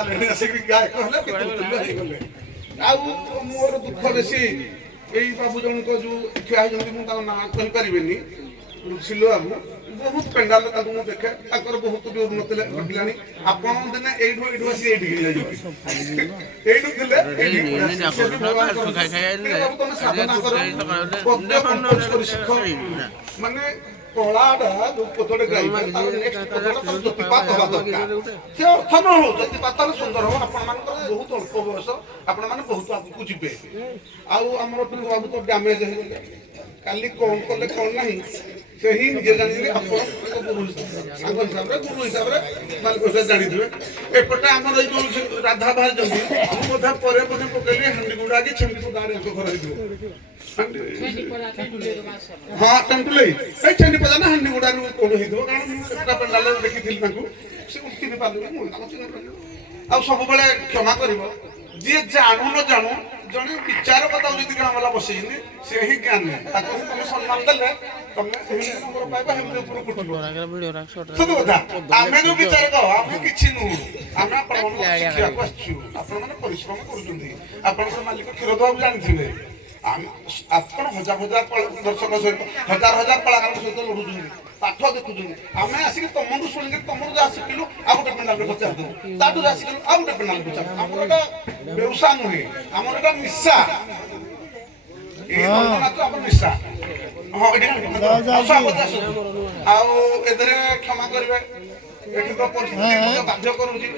ତାହେଲେ ଆସିକି ଗାୟକ ହେଲେ ତୁଲ୍ୟ ହେଇଗଲେ। ଆଉ ମୋର ଦୁଃଖ ବେଶୀ ଏଇ ବାବୁ ଜଣଙ୍କ ଯୋଉ ଠିଆ ହେଇଛନ୍ତି, ମୁଁ ତାଙ୍କ ନାଁ କହିପାରିବିନି, ସିଲୁ ବାବୁ। ବହୁତ ପେଣ୍ଡାଲ ତାଙ୍କୁ ମୁଁ ଦେଖେ, ତାଙ୍କର ବହୁତ ବି ଉନ୍ନତି ଘଟିଲାଣି। ଆପଣ ଦିନେ ଏଇଠୁ ଆସି ଏଇଠିକି ଯାଇଛନ୍ତି, ଏଇଠୁ ଥିଲେ ମାନେ କଳାଟା ଯୋଉ ପଦଟେ ଗାଇବେ ତାର ନେକ୍ସଟ ପଦଟା ତାର ଜ୍ୟୋତିପାତ ହବା ଦରକାର। ସେ ଅର୍ଥ ନ ହଉ, ଜ୍ୟୋତିପାତ ହେଲେ ସୁନ୍ଦର ହବ। ଆପଣମାନଙ୍କର ବହୁତ ଅଳ୍ପ ବୟସ, ଆପଣମାନେ ବହୁତ ଆଗକୁ ଯିବେ। ଆଉ ଆମର ଟୁକୁ ବାବୁ ତ ଡ୍ୟାମେଜ ହେଇଗଲେ, କାଲି କଣ କଲେ କଣ ନାହିଁ ସେ ହିଁ ନିଜେ ଜାଣିବେ। ଆପଣ ଗୁରୁ ସାଙ୍ଗ ହିସାବରେ ଗୁରୁ ହିସାବରେ ମାଲିକ ହିସାବରେ ଜାଣିଥିବେ। ଏପଟେ ଆମର ଏଇ ଯୋଉ ରାଧା ବାହାରିଛନ୍ତି, ମୁଁ ମଧ୍ୟ ପରେ ମଧ୍ୟ ପକେଇଲି ହାଣ୍ଡିଗୁଡା କି ଛେଣ୍ଡିକୁ ଗାଁରେ ଏକ ଘର ହେଇଯିବ। ହଁ ଟେଣ୍ଟୁଲେଇ ଏଇ ଛେଣ୍ଡିପଦା ନା ହାଣ୍ଡିଗୁଡାରୁ କୋଣ ହେଇଥିବ, କାରଣ ମୁଁ କେତେଟା ପେଣ୍ଡାଲରେ ଦେଖିଥିଲି ତାଙ୍କୁ। ସେ ଚିହ୍ନି ପାରିଲି, ମୁଁ ତାଙ୍କୁ ଚିହ୍ନି ପାରିଲି। ଆଉ ସବୁବେଳେ କ୍ଷମା କରିବ, ଯିଏ ଜାଣୁ ନ ଜାଣୁ ଜଣେ ବିଚାରକତାକୁ ଯଦି ଗାଁ ବାଲା ବସେଇଛନ୍ତି, ସେ ହିଁ ଜ୍ଞାନୀ। ତାକୁ ହିଁ ତମେ ସମ୍ମାନ ଦେଲେ ତମେ ଏମିତି ନମ୍ବର ପାଇବ, ଏମିତି ଉପରକୁ ଉଠିବ। ସତ କଥା, ଆମେ ଯୋଉ ବିଚାରକ ଆମେ କିଛି ନୁହଁ, ଆମେ ଆପଣମାନଙ୍କୁ ଶିଖିବାକୁ ଆସିଛୁ। ଆପଣମାନେ ପରିଶ୍ରମ କରୁଛନ୍ତି, ଆପଣଙ୍କର ମାଲିକ କ୍ଷୀରଦବାକୁ ଜାଣିଥିବେ। ଆପଣ ହଜାର ହଜାର ଦର୍ଶକ ସହିତ ହଜାର ହଜାର କଳାକାରଙ୍କ ସହିତ ଲଢୁଛନ୍ତି, ପାଠ ଦେଖୁଛନ୍ତି। ଆମେ ଆସିକି ତମଠୁ ଶୁଣିକି ତମରୁ ଯାହା ଶିଖିଲୁ ଆଉ ଗୋଟେ ପେଣ୍ଡାଲରେ ପଚାରିଦେବୁ, ତାଠୁ ଯାହା ଶିଖିଲୁ ଆଉ ଗୋଟେ ପେଣ୍ଡାଲରେ ପଚାରିଦେବୁ। ଆମର ଏଟା ବ୍ୟବସା ନୁହେଁ, ଆମର ଏଟା ନିଶା। ଏଇ ନାଚ ଆମର ନିଶା। ହଁ ଏଠି ଆଉ ଏଥିରେ କ୍ଷମା କରିବେ, ଏଠି ତ ପରିସ୍ଥିତି ମଧ୍ୟ ବାଧ୍ୟ କରୁଛି।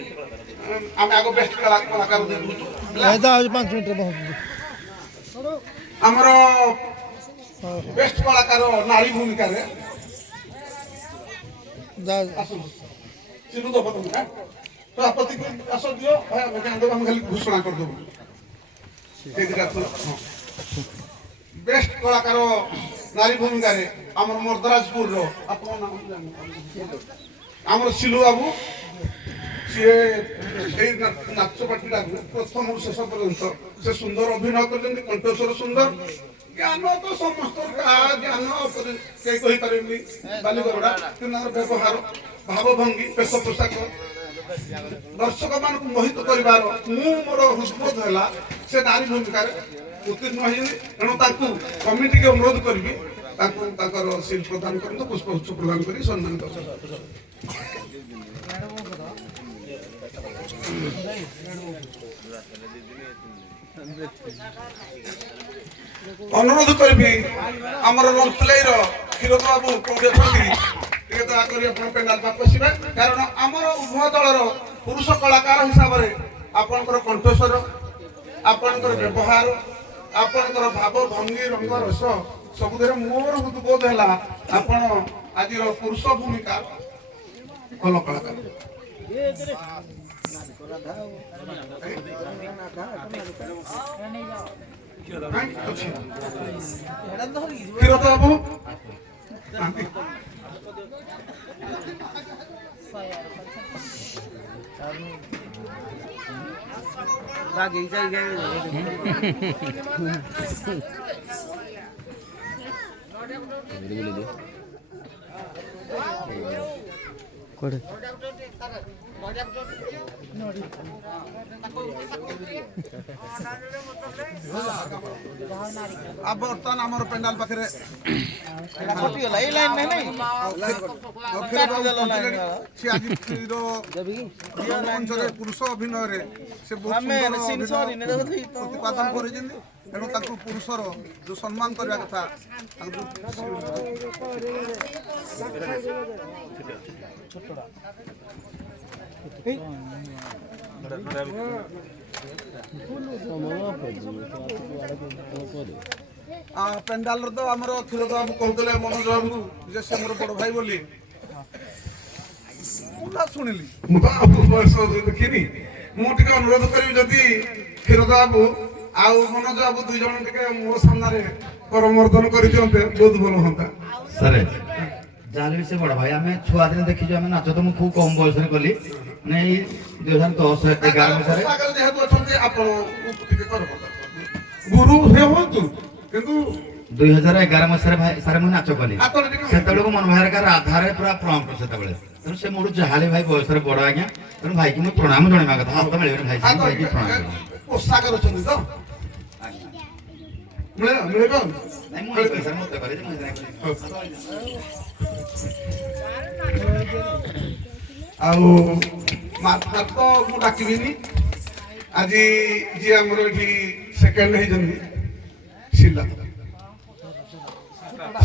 ଆମେ ଆଗ ବେଷ୍ଟ କଳାକାର ଦେଖୁଛୁ। ଆମର ବେଷ୍ଟ କଳାକାର ନାରୀ ଭୂମିକାରେ ଆସ ଦିଅ ଆମେ ଖାଲି ଘୋଷଣା କରିଦେବୁ। ବେଷ୍ଟ କଳାକାର ନାରୀ ଭୂମିକାରେ ଆମର ମର୍ଦ୍ଦରାଜପୁରର ଆପଣଙ୍କ ନାମ ଆମର ସିଲୁ ବାବୁ। ସିଏ ଏଇ ନାଚ ପାର୍ଟିଟାକୁ ପ୍ରଥମରୁ ଶେଷ ପର୍ଯ୍ୟନ୍ତ ସେ ସୁନ୍ଦର ଅଭିନୟ କରିଛନ୍ତି, କଣ୍ଠସ୍ୱର ସୁନ୍ଦର। ଜ୍ଞାନ ତ ସମସ୍ତଙ୍କର, କାହା ଜ୍ଞାନ କେହି କହିପାରିବେନି ବାଲିଗରଡ଼ା, କିନ୍ତୁ ତାଙ୍କର ବ୍ୟବହାର, ଭାବଭଙ୍ଗୀ, ବେଶ ପୋଷାକ ଦର୍ଶକ ମାନଙ୍କୁ ମୋହିତ କରିବାର ମୋର ହୃଦବୋଧ ହେଲା ସେ ନାରୀ ଭୂମିକାରେ ଉତ୍ତୀର୍ଣ୍ଣ ହେଇଛନ୍ତି। ତେଣୁ ତାଙ୍କୁ କମିଟିକି ଅନୁରୋଧ କରିବି, ତାଙ୍କୁ ତାଙ୍କର ସିଲ୍ ପ୍ରଦାନ କରନ୍ତୁ, ପୁଷ୍ପଗୁଚ୍ଛ ପ୍ରଦାନ କରି ସମ୍ମାନିତ ଅନୁରୋଧ କରିବି ଆମର ରନ୍ତଲେଇର କ୍ଷୀରଦ ବାବୁ କୋଉଠି ଅଛନ୍ତି, ଟିକେ ଦୟାକରି ଆପଣ ପେଣ୍ଡାଲ ପାଖକୁ ଆସିବେ। କାରଣ ଆମର ଉଭୟ ଦଳର ପୁରୁଷ କଳାକାର ହିସାବରେ ଆପଣଙ୍କର କଣ୍ଠସ୍ୱର, ଆପଣଙ୍କର ବ୍ୟବହାର, ଆପଣଙ୍କର ଭାବ ଭଙ୍ଗୀ, ରଙ୍ଗ ରସ ସବୁଥିରେ ମୋର ହୃଦବୋଧ ହେଲା ଆପଣ ଆଜିର ପୁରୁଷ ଭୂମିକା ଭଲ କଳାକାର। କ୍ଷୀରଦ ବାବୁ ବର୍ତ୍ତମାନ ଆମର ପେଣ୍ଡାଲ ପାଖରେ ମଞ୍ଚରେ ପୁରୁଷ ଅଭିନୟରେ ସେ ପ୍ରତିପାଦନ କରିଛନ୍ତି। ତେଣୁ ତାଙ୍କୁ ପୁରୁଷର ଯୋଉ ସମ୍ମାନ କରିବା କଥା ପେଣ୍ଡାଲର ତ ଆମର କ୍ଷୀରଦ ବାବୁ କହୁଥିଲେ ମନୋଜ ବାବୁ ଯେ ସେ ମୋର ବଡ ଭାଇ ବୋଲି। ମୁଁ ତ ଶୁଣିଲି, ମୁଁ ତ ବୟସ ଦେଖିନି। ମୁଁ ଟିକେ ଅନୁରୋଧ କରିବି, ଯଦି କ୍ଷୀରଦ ବାବୁ ଆଉ ମନୋଜ ବାବୁ ଦୁଇ ଜଣ ଟିକେ ମୋ ସାମ୍ନାରେ କରମର୍ଦ୍ଦନ କରିଦିଅନ୍ତେ ବହୁତ ଭଲ ହୁଅନ୍ତା। ଯାହାହେଲେ ବି ସେ ବଡ ଭାଇ, ଆମେ ଛୁଆ ଦିନେ ଦେଖିଛୁ। ଆମେ ନାଚ ତ ମୁଁ ଖୁବ କମ ବୟସରେ କଲି, ମାନେ ଏଇ 2010-11 ମସିହାରେ ଯେହେତୁ ଅଛନ୍ତି ଆପଣ ଟିକେ ଗୁରୁ ହୁଅନ୍ତୁ, କିନ୍ତୁ 2011 ମସିହାରେ ଭାଇ ସାର୍ ମୁଁ ନାଚ କଲି। ସେତେବେଳକୁ ମନ ଭାଇର ରାଧାରେ ପୁରା ପ୍ରମ୍ପ୍ଟ ସେତେବେଳେ ତେଣୁ ସେ ମୋଠୁ ଯାହାହେଲେ ଭାଇ ବୟସରେ ବଡ଼ ଆଜ୍ଞା ତେଣୁ ଭାଇକି ମୁଁ ପ୍ରଣାମ ଜଣେଇବା କଥା ମତେ ମିଳିବନି ଭାଇ ଭାଇକି ପ୍ରଣାମ ଜଣାଇବି। ପୋଷାକ ଅଛନ୍ତି ତ ମିଳିବ ନାଇଁ ମୁଁ ଏଇ ପଇସାରେ ମତେ କରିଛି ମୁଁ ସେଥିପାଇଁ ଆଉ ମାର୍କ ତ ମୁଁ ଡାକିବିନି ଆଜି ଯିଏ ଆମର ଏଠି ସେକେଣ୍ଡ ହେଇଛନ୍ତି ଶିଲା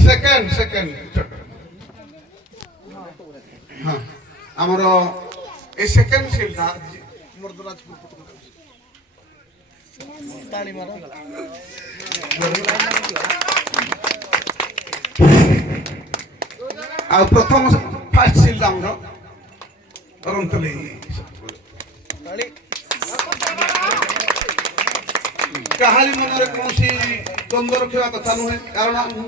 ସେକେଣ୍ଡ ହଁ ଆମର এই সেকেন্ড শিলটা ଆଉ ପ୍ରଥମ ଫାଷ୍ଟ ଶିଲଟା ଆମର ରନ୍ତଲି କାହାରି ମନରେ କୌଣସି ଦ୍ୱନ୍ଦ୍ୱ ରଖିବା କଥା ନୁହେଁ କାରଣ ମୁଁ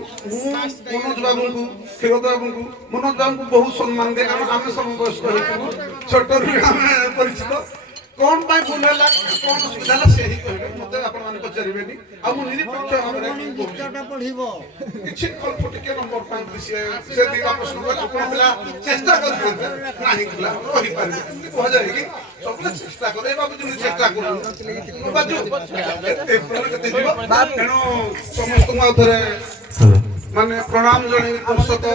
ମନୋଜ ବାବୁଙ୍କୁ କ୍ଷୀରୋଦ ବାବୁଙ୍କୁ ମନୋଜ ବାବୁଙ୍କୁ ବହୁତ ସମ୍ମାନ ଦିଏ କାରଣ ଆମେ ସମବୟସ୍କ ହେଇଥିଲୁ ଛୋଟରୁ ଆମେ ପରିଚିତ କଣ ପାଇଁ ଭୁଲ ହେଲା କଣ ଅସୁବିଧା ହେଲା ସେ ହିଁ କହିବେ ମତେ ଆପଣମାନେ ପଚାରିବେନି ଆଉ ମୁଁ ନିରପେକ୍ଷ ଭାବରେ କିଛି ଅଳ୍ପ ଟିକେ ନମ୍ବର ପାଇଁ ସେ ଦିଟା ପ୍ରଶ୍ନ କଲେ ଆପଣ ପିଲା ଚେଷ୍ଟା କରିଥାନ୍ତେ ନାହିଁ କଲା ରହିପାରିବେ ଏମିତି କୁହାଯାଏ କି ସବୁବେଳେ ଚେଷ୍ଟା କରେ ଏ ବାବୁ ଯେମିତି ଚେଷ୍ଟା କରୁଛନ୍ତି ତେଣୁ ସମସ୍ତଙ୍କୁ ଆଉ ଥରେ ମାନେ ପ୍ରଣାମ ଜଣେଇ ଦର୍ଶକ